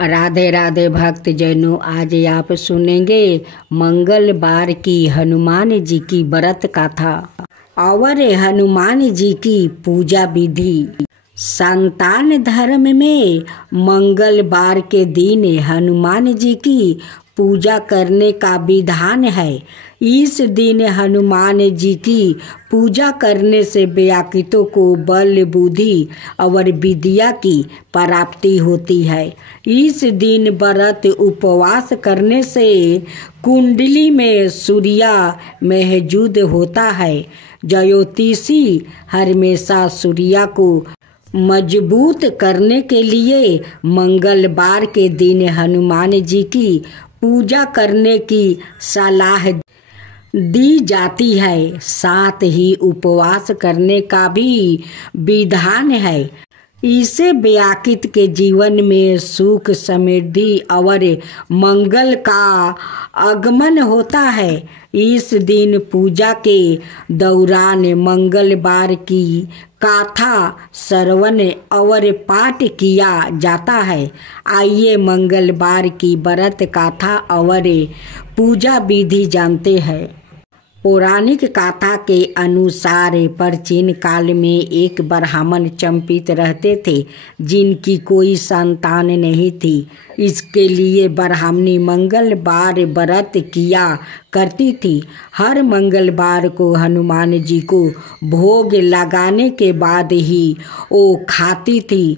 राधे राधे भक्त जनों, आज आप सुनेंगे मंगलवार की हनुमान जी की व्रत कथा और हनुमान जी की पूजा विधि। संतान धर्म में मंगलवार के दिन हनुमान जी की पूजा करने का विधान है। इस दिन हनुमान जी की पूजा करने से व्याकृतों को बल बुद्धि और विद्या की प्राप्ति होती है। इस दिन व्रत उपवास करने से कुंडली में सूर्य मौजूद होता है। ज्योतिषी हमेशा सूर्य को मजबूत करने के लिए मंगलवार के दिन हनुमान जी की पूजा करने की सलाह दी जाती है। साथ ही उपवास करने का भी विधान है। इससे व्याकृत के जीवन में सुख समृद्धि और मंगल का आगमन होता है। इस दिन पूजा के दौरान मंगलवार की कथा श्रवण और पाठ किया जाता है। आइए मंगलवार की व्रत कथा और पूजा विधि जानते हैं। पौराणिक कथा के अनुसार प्राचीन काल में एक ब्राह्मण चंपित रहते थे, जिनकी कोई संतान नहीं थी। इसके लिए ब्राह्मणी मंगलवार व्रत किया करती थी। हर मंगलवार को हनुमान जी को भोग लगाने के बाद ही वो खाती थी।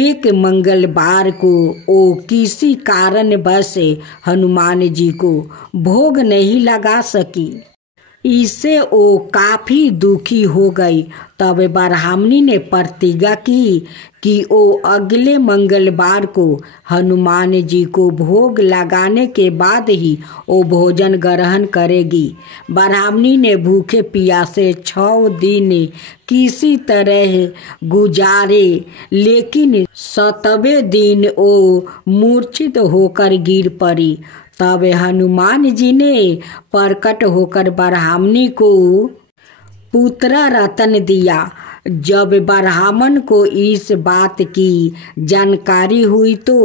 एक मंगलवार को वो किसी कारणवश हनुमान जी को भोग नहीं लगा सकी। इससे वो काफी दुखी हो गई। तब ब्राह्मणी ने प्रतिज्ञा की कि वो अगले मंगलवार को हनुमान जी को भोग लगाने के बाद ही वो भोजन ग्रहण करेगी। ब्राह्मणी ने भूखे प्यासे 6 दिन किसी तरह गुजारे, लेकिन 7वें दिन वो मूर्छित होकर गिर पड़ी। तब हनुमान जी ने प्रकट होकर ब्राह्मणी को पुत्र रत्न दिया। जब ब्राह्मण को इस बात की जानकारी हुई तो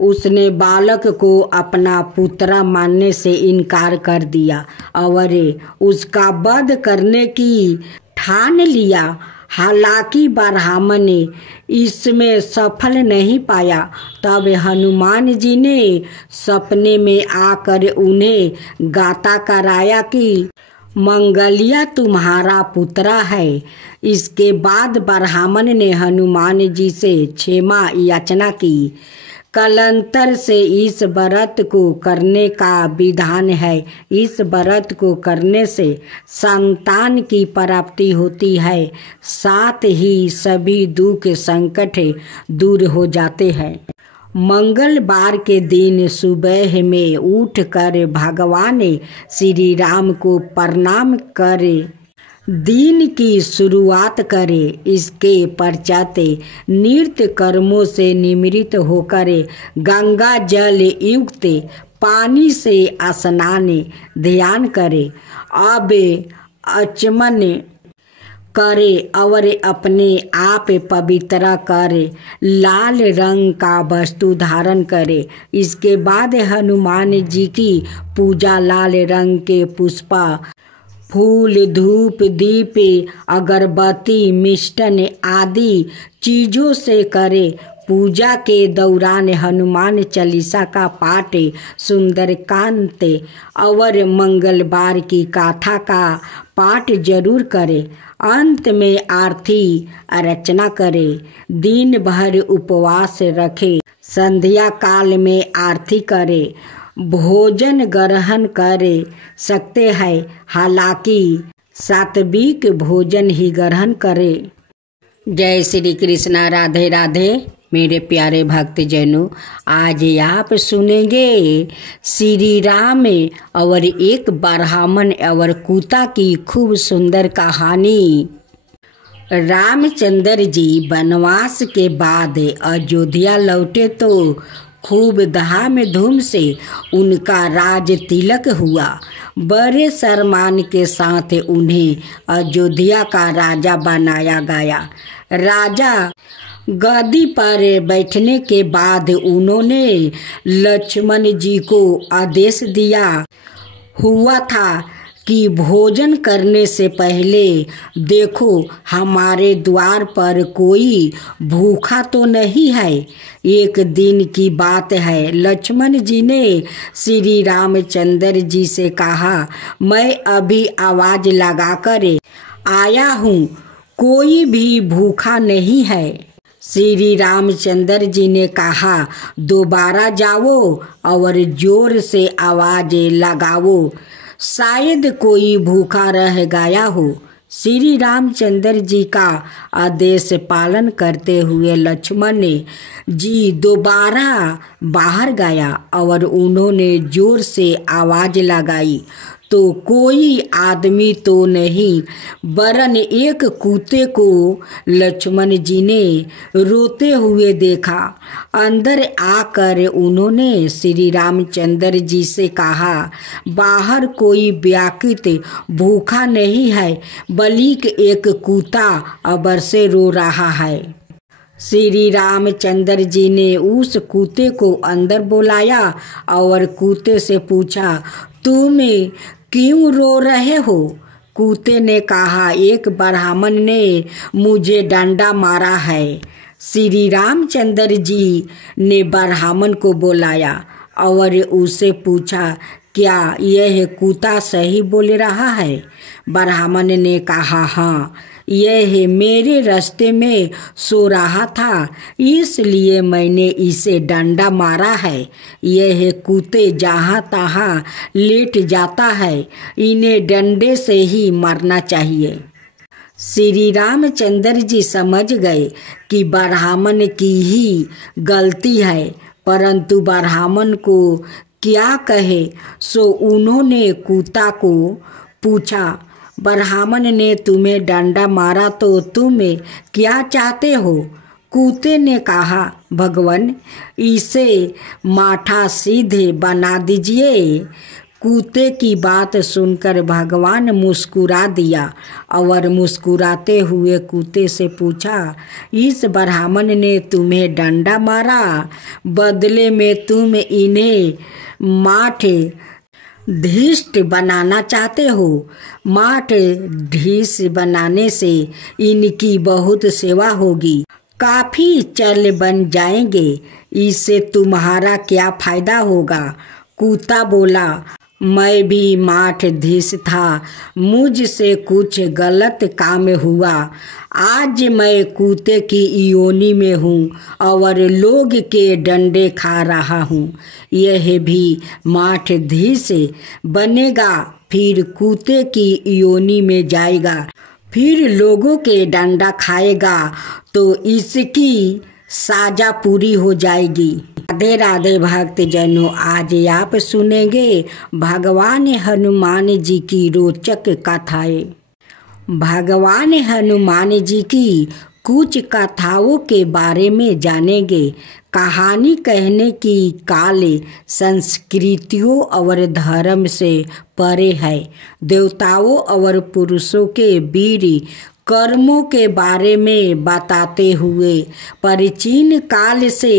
उसने बालक को अपना पुत्र मानने से इनकार कर दिया और उसका वध करने की ठान लिया। हालांकि ब्राह्मण इसमें सफल नहीं पाया। तब हनुमान जी ने सपने में आकर उन्हें गाता कराया कि मंगलिया तुम्हारा पुत्र है। इसके बाद ब्राह्मण ने हनुमान जी से क्षमा याचना की। कालांतर से इस व्रत को करने का विधान है। इस व्रत को करने से संतान की प्राप्ति होती है। साथ ही सभी दुख संकट दूर हो जाते हैं। मंगलवार के दिन सुबह में उठकर भगवान श्री राम को प्रणाम करें, दिन की शुरुआत करें। इसके पश्चात नृत्य कर्मों से निवृत्त होकर गंगा जल युक्त पानी से स्नान ध्यान करें। अब आचमन करे और अपने आप पवित्र करे, लाल रंग का वस्त्र धारण करे। इसके बाद हनुमान जी की पूजा लाल रंग के पुष्प, फूल, धूप, दीप, अगरबत्ती, मिष्टन आदि चीजों से करे। पूजा के दौरान हनुमान चालीसा का पाठ, सुंदरकांड और मंगलवार की कथा का पाठ जरूर करें। अंत में आरती अर्चना करें। दिन भर उपवास रखें। संध्या काल में आरती करें। भोजन ग्रहण कर सकते हैं, हालांकि सात्विक भोजन ही ग्रहण करें। जय श्री कृष्णा। राधे राधे मेरे प्यारे भक्त जनों, आज आप सुनेंगे श्री राम और एक ब्राह्मण और कुत्ता की खूब सुंदर कहानी। रामचंद्र जी वनवास के बाद अयोध्या लौटे तो खूब धाम धूम से उनका राज तिलक हुआ। बड़े सम्मान के साथ उन्हें अयोध्या का राजा बनाया गया। राजा गद्दी पर बैठने के बाद उन्होंने लक्ष्मण जी को आदेश दिया हुआ था कि भोजन करने से पहले देखो हमारे द्वार पर कोई भूखा तो नहीं है। एक दिन की बात है, लक्ष्मण जी ने श्री रामचंद्र जी से कहा, मैं अभी आवाज लगाकर आया हूँ, कोई भी भूखा नहीं है। श्री रामचंद्र जी ने कहा, दोबारा जाओ और जोर से आवाज लगाओ, शायद कोई भूखा रह गया हो। श्री रामचंद्र जी का आदेश पालन करते हुए लक्ष्मण जी दोबारा बाहर गया और उन्होंने जोर से आवाज लगाई तो कोई आदमी तो नहीं वरन एक कुत्ते को लक्ष्मण जी ने रोते हुए देखा। अंदर आकर उन्होंने श्री रामचंद्र जी से कहा, बाहर कोई व्याकुत भूखा नहीं है, बल्कि एक कुत्ता अबर से रो रहा है। श्री रामचंद्र जी ने उस कुत्ते को अंदर बुलाया और कुत्ते से पूछा, तुम क्यों रो रहे हो? कुत्ते ने कहा, एक ब्राह्मण ने मुझे डंडा मारा है। श्री रामचंद्र जी ने ब्राह्मण को बुलाया और उससे पूछा, क्या यह कुत्ता सही बोल रहा है? ब्राह्मण ने कहा, हाँ, यह मेरे रास्ते में सो रहा था, इसलिए मैंने इसे डंडा मारा है। यह कुत्ते जहाँ तहाँ लेट जाता है, इन्हें डंडे से ही मारना चाहिए। श्री रामचंद्र जी समझ गए कि ब्राह्मण की ही गलती है, परंतु ब्राह्मण को क्या कहे, सो उन्होंने कुत्ता को पूछा, ब्राह्मण ने तुम्हें डंडा मारा तो तुम क्या चाहते हो? कुत्ते ने कहा, भगवान, इसे माथा सीधे बना दीजिए। कुत्ते की बात सुनकर भगवान मुस्कुरा दिया और मुस्कुराते हुए कुत्ते से पूछा, इस ब्राह्मण ने तुम्हें डंडा मारा, बदले में तुम इन्हें माठ धीष्ट बनाना चाहते हो। माठ ढीस बनाने से इनकी बहुत सेवा होगी, काफी चल बन जाएंगे, इससे तुम्हारा क्या फायदा होगा? कुत्ता बोला, मैं भी माठ धीस था, मुझसे कुछ गलत काम हुआ, आज मैं कुत्ते की योनि में हूँ और लोग के डंडे खा रहा हूँ। यह भी माठ धीस बनेगा, फिर कुत्ते की योनि में जाएगा, फिर लोगों के डंडा खाएगा तो इसकी साजा पूरी हो जाएगी। राधे राधे भक्त जनों, आज आप सुनेंगे भगवान हनुमान जी की रोचक कथाएं। भगवान हनुमान जी की कुछ कथाओं के बारे में जानेंगे। कहानी कहने की काल संस्कृतियों और धर्म से परे है। देवताओं और पुरुषों के वीर कर्मों के बारे में बताते हुए प्राचीन काल से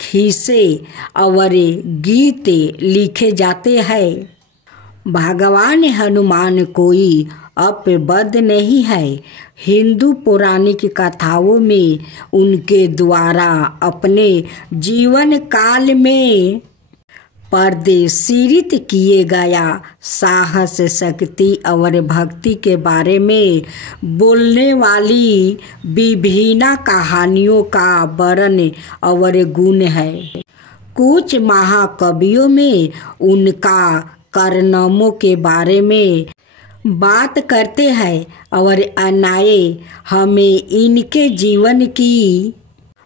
खिस्से और गीत लिखे जाते हैं। भगवान हनुमान कोई अपबद नहीं है। हिंदू पौराणिक कथाओं में उनके द्वारा अपने जीवन काल में प्रदर्शित किए गया साहस, शक्ति और भक्ति के बारे में बोलने वाली विभिन्न कहानियों का वर्णन और गुण है। कुछ महाकवियों में उनका कारनामों के बारे में बात करते हैं और अन्य हमें इनके जीवन की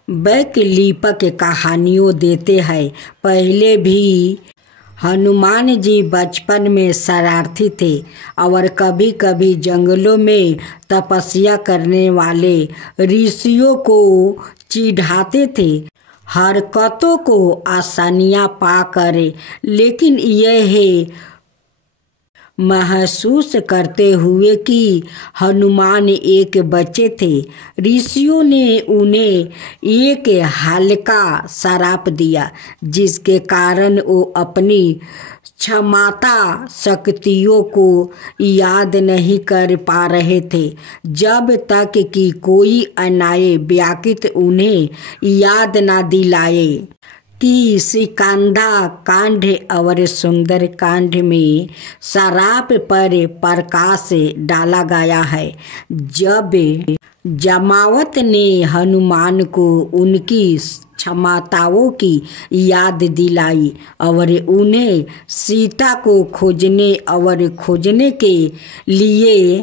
वैकल्पिक कहानियों देते हैं। पहले भी हनुमान जी बचपन में शरारती थे और कभी कभी जंगलों में तपस्या करने वाले ऋषियों को चिढ़ाते थे, हरकतों को आसानियाँ पाकर। लेकिन यह महसूस करते हुए कि हनुमान एक बच्चे थे, ऋषियों ने उन्हें एक हल्का श्राप दिया, जिसके कारण वो अपनी क्षमता शक्तियों को याद नहीं कर पा रहे थे, जब तक कि कोई अन्याय व्याकृत उन्हें याद न दिलाए कि सिकंदा कांड और सुंदर कांड में श्राप पर प्रकाश डाला गया है। जब जमावत ने हनुमान को उनकी क्षमताओं की याद दिलाई और उन्हें सीता को खोजने के लिए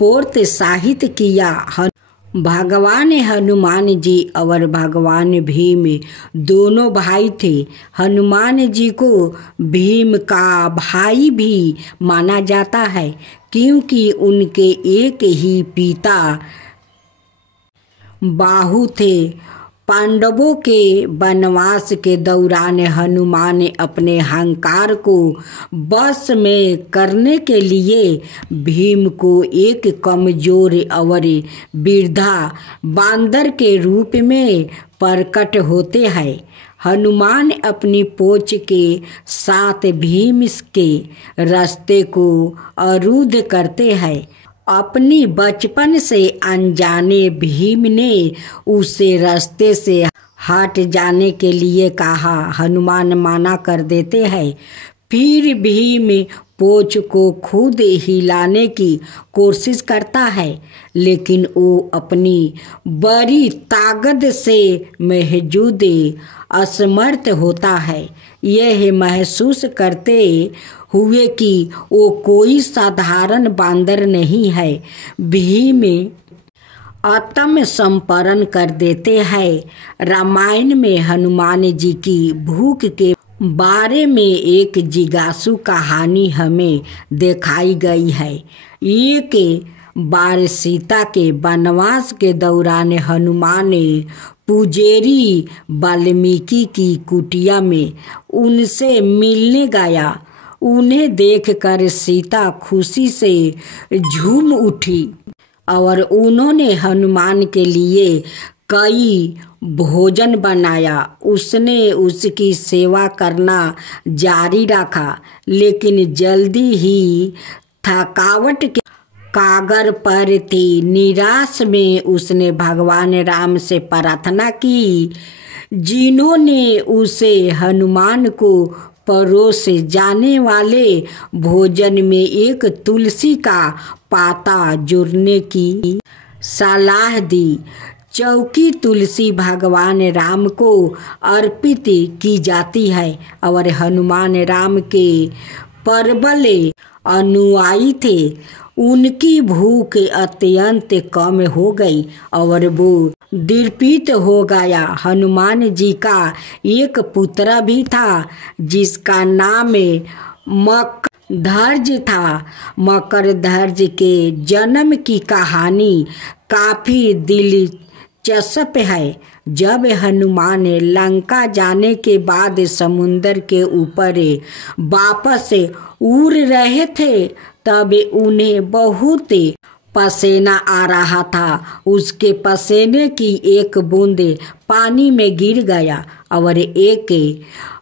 प्रोत्साहित किया, भगवान हनुमान जी और भगवान भीम दोनों भाई थे। हनुमान जी को भीम का भाई भी माना जाता है, क्योंकि उनके एक ही पिता बाहु थे। पांडवों के वनवास के दौरान हनुमान ने अपने अहंकार को बस में करने के लिए भीम को एक कमजोर और वृद्धा बांदर के रूप में प्रकट होते हैं। हनुमान अपनी पूंछ के साथ भीम के रास्ते को अवरुद्ध करते हैं। अपनी बचपन से अनजाने भीम ने उसे रास्ते से हट जाने के लिए कहा। हनुमान मना कर देते हैं। फिर भीम पूंछ को खुद हिलाने की कोशिश करता है, लेकिन वो अपनी बड़ी ताकत से महजूद असमर्थ होता है, यह महसूस करते हुए कि वो कोई साधारण बांदर नहीं है। भीम आत्मसमर्पण कर देते हैं। रामायण में हनुमान जी की भूख के बारे में एक जिज्ञासु कहानी हमें दिखाई गई है। एक बार सीता के वनवास के दौरान हनुमान ने पुजारी वाल्मीकि की कुटिया में उनसे मिलने गया। उन्हें देखकर सीता खुशी से झूम उठी और उन्होंने हनुमान के लिए कई भोजन बनाया। उसने उसकी सेवा करना जारी रखा, लेकिन जल्दी ही थकावट के कागर पर थी। निराश में उसने भगवान राम से प्रार्थना की, जिन्होंने उसे हनुमान को परोसे जाने वाले भोजन में एक तुलसी का पाता जोड़ने की सलाह दी। चौकी तुलसी भगवान राम को अर्पित की जाती है और हनुमान राम के प्रबल अनुयायी थे। उनकी भूख अत्यंत कम हो गई और वो दृढ़ हो गया। हनुमान जी का एक पुत्र भी था, जिसका नाम मकरध्वज था। मकरध्वज के जन्म की कहानी काफी दिलचस्प है। जब हनुमान लंका जाने के बाद समुद्र के ऊपर वापस उड़ रहे थे, तब उन्हें बहुत पसीना आ रहा था। उसके पसीने की एक बूंद पानी में गिर गया और एक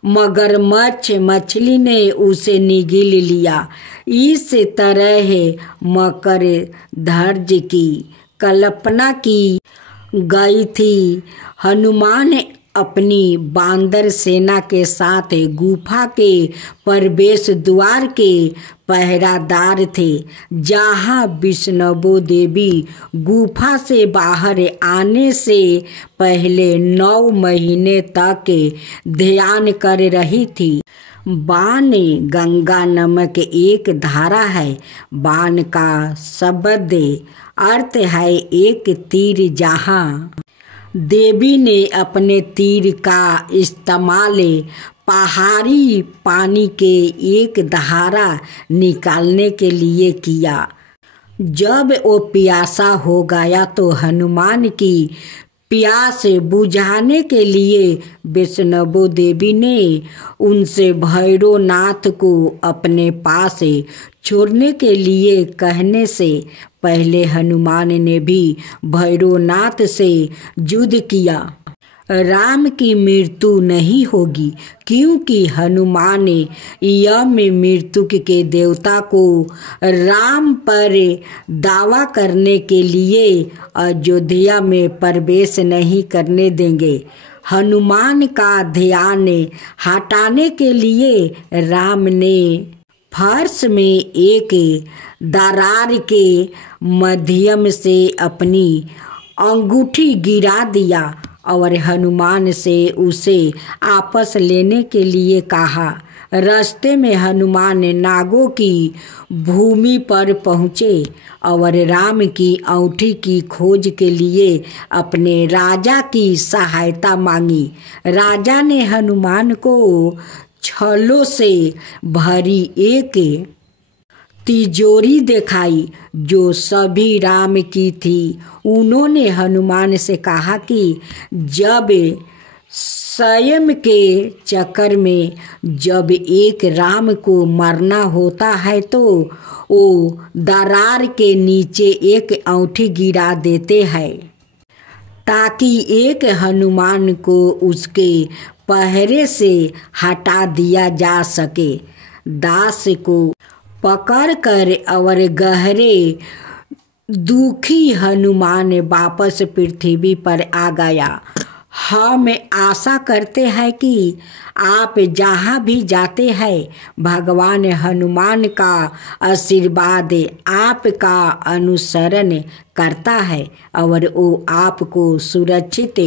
मगरमच्छ मछली ने उसे निगल लिया। इस तरह मकरध्वज की कल्पना की गई थी। हनुमान अपनी बांदर सेना के साथ गुफा के प्रवेश द्वार के पहरादार थे, जहां वैष्णो देवी गुफा से बाहर आने से पहले 9 महीने तक ध्यान कर रही थी। बाण गंगा नामक एक धारा है। बाण का शब्द अर्थ है एक तीर। जहां देवी ने अपने तीर का इस्तेमाल पहाड़ी पानी के एक धारा निकालने के लिए किया। जब वो प्यासा हो गया तो हनुमान की प्यास बुझाने के लिए वैष्णो देवी ने उनसे भैरवनाथ को अपने पास छोड़ने के लिए कहने से पहले हनुमान ने भी भैरवनाथ से युद्ध किया। राम की मृत्यु नहीं होगी, क्योंकि हनुमान यम मृत्यु के देवता को राम पर दावा करने के लिए अयोध्या में प्रवेश नहीं करने देंगे। हनुमान का ध्यान हटाने के लिए राम ने फर्श में एक दरार के माध्यम से अपनी अंगूठी गिरा दिया और हनुमान से उसे आपस लेने के लिए कहा। रास्ते में हनुमान नागों की भूमि पर पहुँचे और राम की अंगूठी की खोज के लिए अपने राजा की सहायता मांगी। राजा ने हनुमान को छलों से भरी एक तिजोरी दिखाई जो सभी राम की थी। उन्होंने हनुमान से कहा कि जब स्वयं के चक्कर में जब एक राम को मरना होता है तो वो दरार के नीचे एक अंगूठी गिरा देते हैं ताकि एक हनुमान को उसके पहरे से हटा दिया जा सके। दास को पकड़कर और गहरे दुखी हनुमान वापस पृथ्वी पर आ गया। हम आशा करते हैं कि आप जहाँ भी जाते हैं भगवान हनुमान का आशीर्वाद आपका अनुसरण करता है और वो आपको सुरक्षित,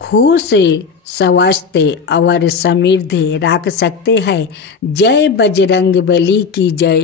खुश, स्वस्थ और समृद्ध रख सकते हैं। जय बजरंगबली की जय।